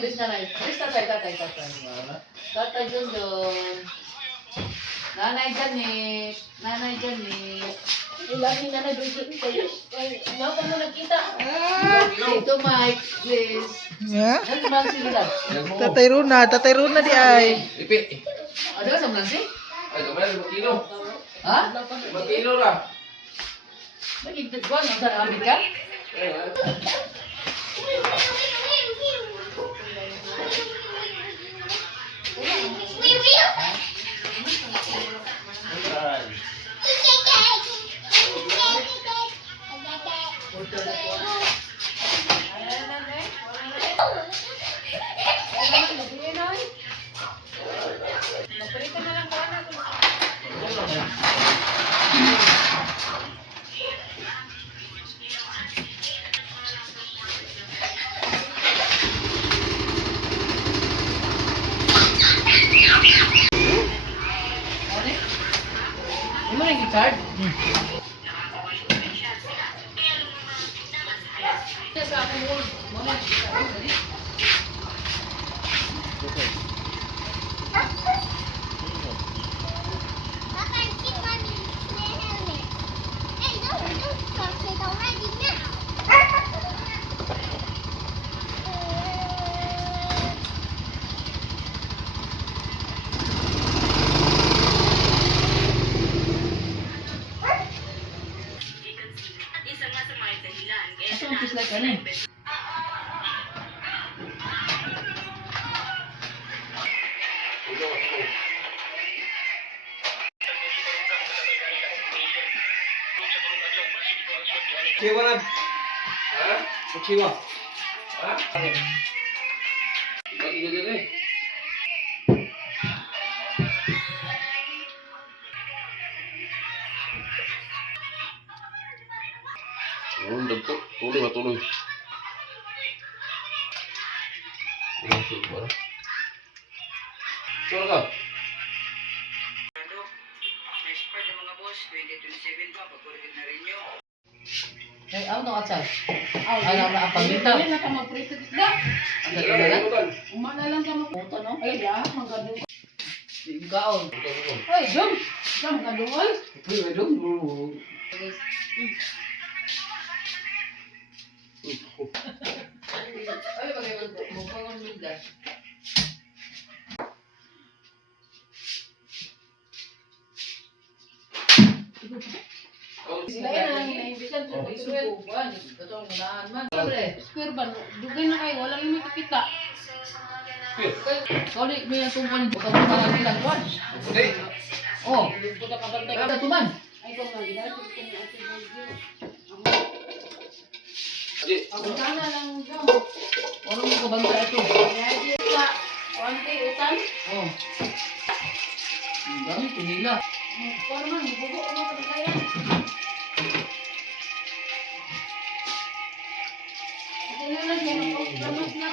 Please nanay. Please tatay. Tatay Dondon. Nanay Janet. Nanay Janet. Lagi nanay Dondon kayo. Ngayon pa mo nagkita. Tito Mike, please. Yeah? Ano ba sila? Tatay Runa di ay. Ipi. Ada ka sa Blancy? Ay, kamay, 5 kilo. Ha? 5 kilo ra. Nagigit ko, ano sa abit ka? Ano mo nang i-card? Sa ako mo na i-card. Ito ang kislay ka na eh. Siwa na. Ha? Siwa. Ha? Bagi dia ni. Oh, dagko. Tuloy. Masuk ba? Sure ka? Ay, ako itong atsal. Alam na ang paminta. Dili na ka magprito isda. Ang ganda na lang. Umana lang ka Puto, no? Ay, ya, magkadung. Gaon. Ay, dum. Dum kadung ay. Ay, dong. Ay, bagay mo pang minda. Sila yan ang inaimbisan sa pagsuwel. Subukan. Ito ang unahan man. Siyempre. Square ba? Dugay na kayo, walang yung makikita. Kali mo yung tungkol. Pagkapuntahan nilang kwan. Hindi. Oh. Puta ka bantay. Kada tuman. Ay, kung nga, ginagawa ko ni Ate Virgil. Di. Ang sana lang dum. Ano mo kabanta ito? Kaya di sa konti utan. Oh. Ang dami pinila. Para man, bugo ano ka kaya. Ito na lang yan, lamas na.